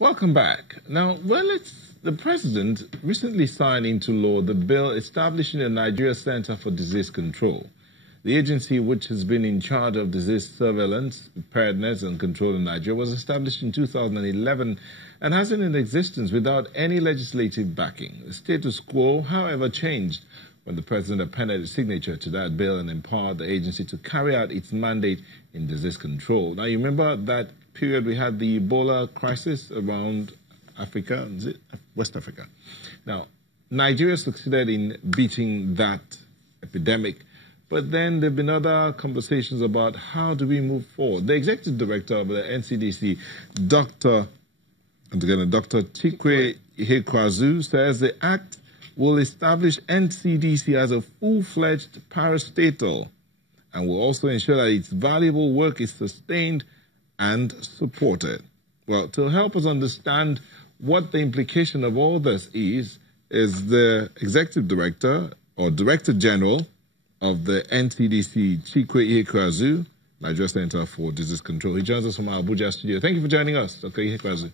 Welcome back. Now, the president recently signed into law the bill establishing the Nigeria Center for Disease Control. The agency, which has been in charge of disease surveillance, preparedness and control in Nigeria, was established in 2011 and has been in existence without any legislative backing. The status quo, however, changed when the president appended his signature to that bill and empowered the agency to carry out its mandate in disease control. Now, you remember that period we had the Ebola crisis around Africa, West Africa. Now, Nigeria succeeded in beating that epidemic, but then there have been other conversations about how do we move forward. The executive director of the NCDC, Dr. Ihekweazu, says the act will establish NCDC as a full-fledged parastatal and will also ensure that its valuable work is sustained and supported. Well, to help us understand what the implication of all this is the Executive Director or Director General of the NCDC, Ihekweazu, Nigeria Center for Disease Control. He joins us from our Abuja studio. Thank you for joining us, Dr. Ihekweazu.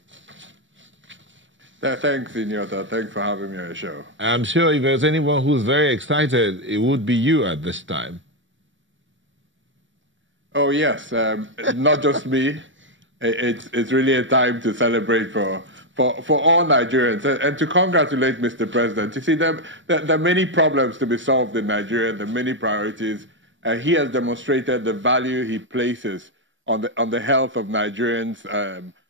Thanks, Inyota. Thanks for having me on the show. I'm sure if there's anyone who's very excited, it would be you at this time. Oh, yes. Not just me. It's really a time to celebrate for all Nigerians and to congratulate Mr. President. You see, there are many problems to be solved in Nigeria, there are many priorities. He has demonstrated the value he places on the health of Nigerians,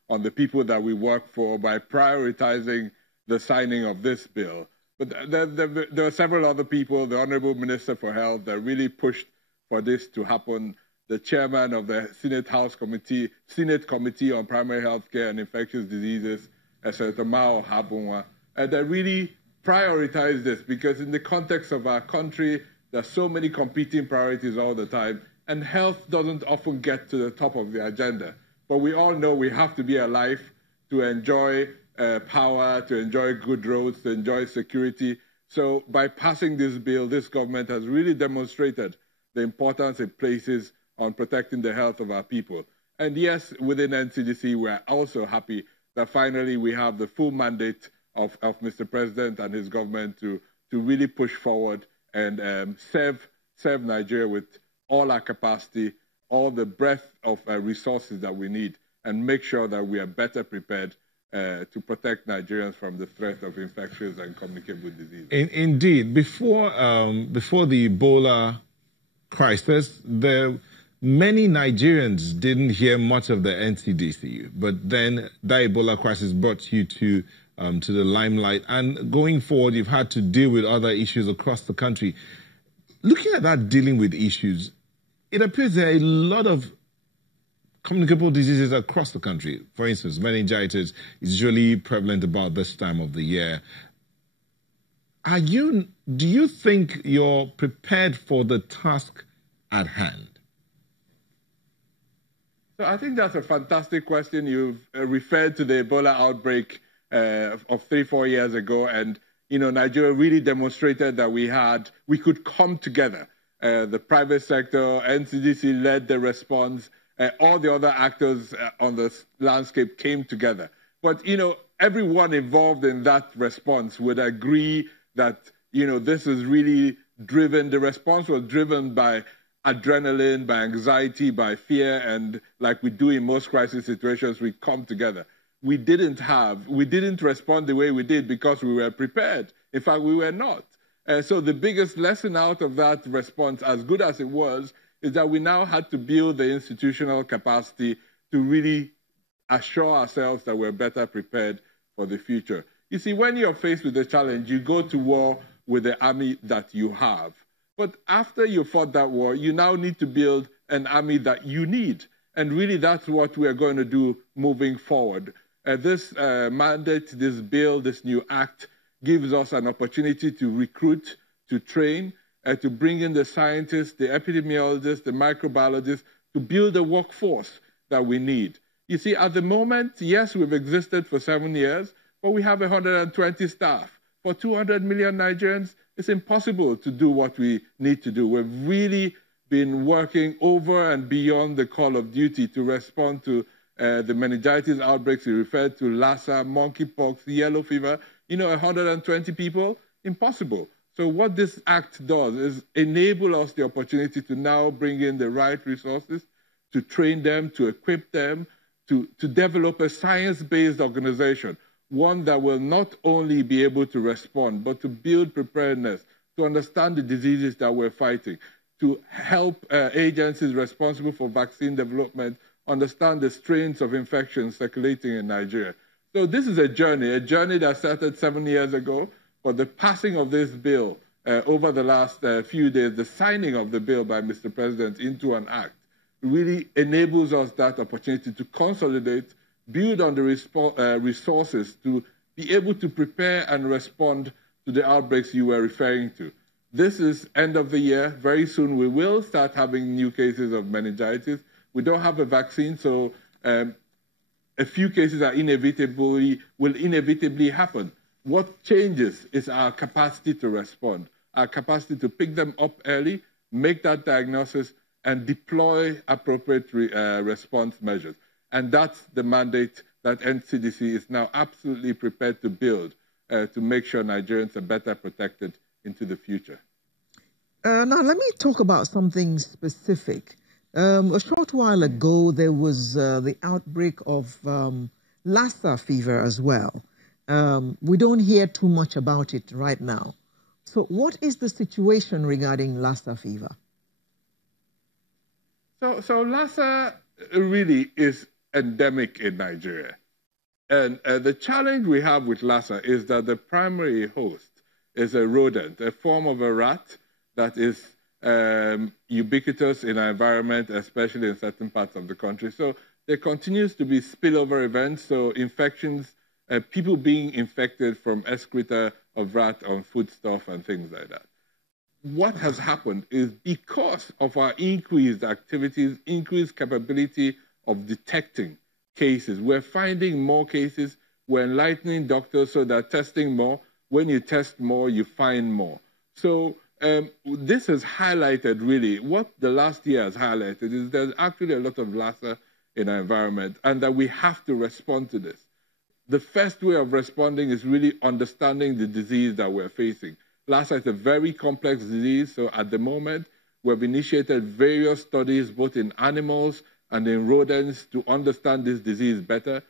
on the people that we work for by prioritizing the signing of this bill. But there are several other people, the Honorable Minister for Health, that really pushed for this to happen. The chairman of the Senate Committee on Primary Health Care and Infectious Diseases, Senator Mao Habunwa, that really prioritized this because in the context of our country, there are so many competing priorities all the time, and health doesn't often get to the top of the agenda. But we all know we have to be alive to enjoy power, to enjoy good roads, to enjoy security. So by passing this bill, this government has really demonstrated the importance it places on protecting the health of our people. And yes, within NCDC, we're also happy that finally we have the full mandate of Mr. President and his government to really push forward and serve Nigeria with all our capacity, all the breadth of resources that we need, and make sure that we are better prepared to protect Nigerians from the threat of infectious and communicable diseases. Indeed. Before the Ebola crisis, many Nigerians didn't hear much of the NCDC, but then the Ebola crisis brought you to the limelight. And going forward, you've had to deal with other issues across the country. Looking at that, dealing with issues, it appears there are a lot of communicable diseases across the country. For instance, meningitis is usually prevalent about this time of the year. Do you think you're prepared for the task at hand? So I think that's a fantastic question. You've referred to the Ebola outbreak of 3-4 years ago, and Nigeria really demonstrated that we could come together. The private sector, NCDC led the response. All the other actors on the landscape came together. But everyone involved in that response would agree that this is really driven. The response was driven by adrenaline, by anxiety, by fear, and like we do in most crisis situations, we come together. We didn't respond the way we did because we were prepared. In fact, we were not. So the biggest lesson out of that response, as good as it was, is that we now had to build the institutional capacity to really assure ourselves that we're better prepared for the future. You see, when you're faced with a challenge, you go to war with the army that you have. But after you fought that war, you now need to build an army that you need. And really, that's what we are going to do moving forward. This mandate, this bill, this new act gives us an opportunity to recruit, to train, to bring in the scientists, the epidemiologists, the microbiologists, to build a workforce that we need. You see, at the moment, yes, we've existed for 7 years, but we have 120 staff. For 200 million Nigerians, it's impossible to do what we need to do. We've really been working over and beyond the call of duty to respond to the meningitis outbreaks you referred to, Lassa, monkeypox, yellow fever, 120 people, impossible. So what this act does is enable us the opportunity to now bring in the right resources, to train them, to equip them, to develop a science-based organization, one that will not only be able to respond, but to build preparedness, to understand the diseases that we're fighting, to help agencies responsible for vaccine development understand the strains of infections circulating in Nigeria. So this is a journey that started 7 years ago, but the passing of this bill over the last few days, the signing of the bill by Mr. President into an act, really enables us that opportunity to consolidate, build on the resources to be able to prepare and respond to the outbreaks you were referring to. This is end of the year. Very soon we will start having new cases of meningitis. We don't have a vaccine, so a few cases will inevitably happen. What changes is our capacity to respond, our capacity to pick them up early, make that diagnosis, and deploy appropriate response measures. And that's the mandate that NCDC is now absolutely prepared to build to make sure Nigerians are better protected into the future. Now, let me talk about something specific. A short while ago, there was the outbreak of Lassa fever as well. We don't hear too much about it right now. So what is the situation regarding Lassa fever? So Lassa really is endemic in Nigeria. And the challenge we have with Lassa is that the primary host is a rodent, a form of a rat that is ubiquitous in our environment, especially in certain parts of the country. So there continues to be spillover events, so infections, people being infected from excreta of rat on foodstuff and things like that. What has happened is because of our increased activities, increased capability of detecting cases, we're finding more cases, we're enlightening doctors so they're testing more. When you test more, you find more. So this has highlighted really what the last year has highlighted is there's actually a lot of Lassa in our environment and that we have to respond to this. The first way of responding is really understanding the disease that we're facing. Lassa is a very complex disease, so at the moment we've initiated various studies both in animals and in rodents to understand this disease better.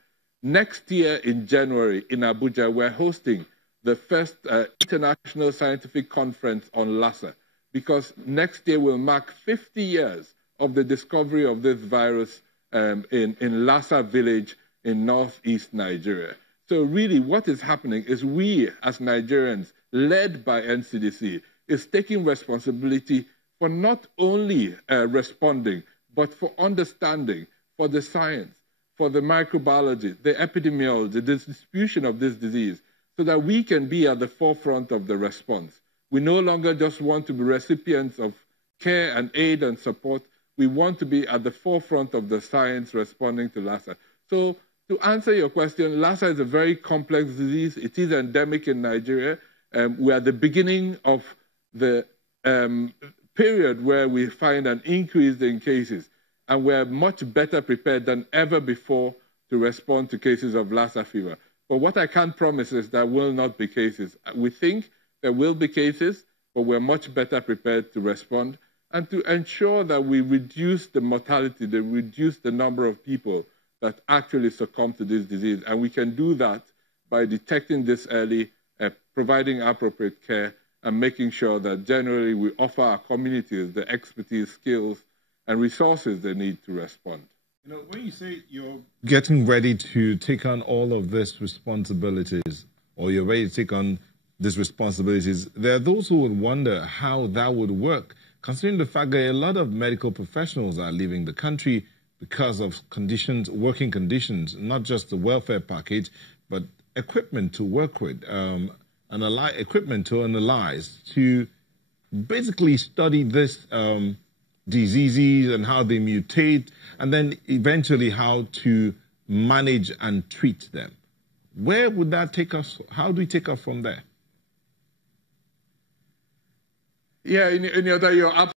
Next year in January in Abuja, we're hosting the first international scientific conference on Lassa, because next year will mark 50 years of the discovery of this virus in Lassa village in northeast Nigeria. So really what is happening is we as Nigerians, led by NCDC, is taking responsibility for not only responding, but for understanding, for the science, for the microbiology, the epidemiology, the distribution of this disease, so that we can be at the forefront of the response. We no longer just want to be recipients of care and aid and support. We want to be at the forefront of the science responding to Lassa. So to answer your question, Lassa is a very complex disease. It is endemic in Nigeria. We are at the beginning of the period where we find an increase in cases, and we're much better prepared than ever before to respond to cases of Lassa fever. But what I can't promise is there will not be cases. We think there will be cases, but we're much better prepared to respond and to ensure that we reduce the mortality, that reduce the number of people that actually succumb to this disease. And we can do that by detecting this early, providing appropriate care, and making sure that generally we offer our communities the expertise, skills, and resources they need to respond. You know, when you say you're getting ready to take on all of these responsibilities, or you're ready to take on these responsibilities, there are those who would wonder how that would work, considering the fact that a lot of medical professionals are leaving the country because of conditions, working conditions, not just the welfare package, but equipment to work with, equipment to analyze, to basically study this diseases and how they mutate, and then eventually how to manage and treat them. Where would that take us? How do we take off from there? Yeah, you're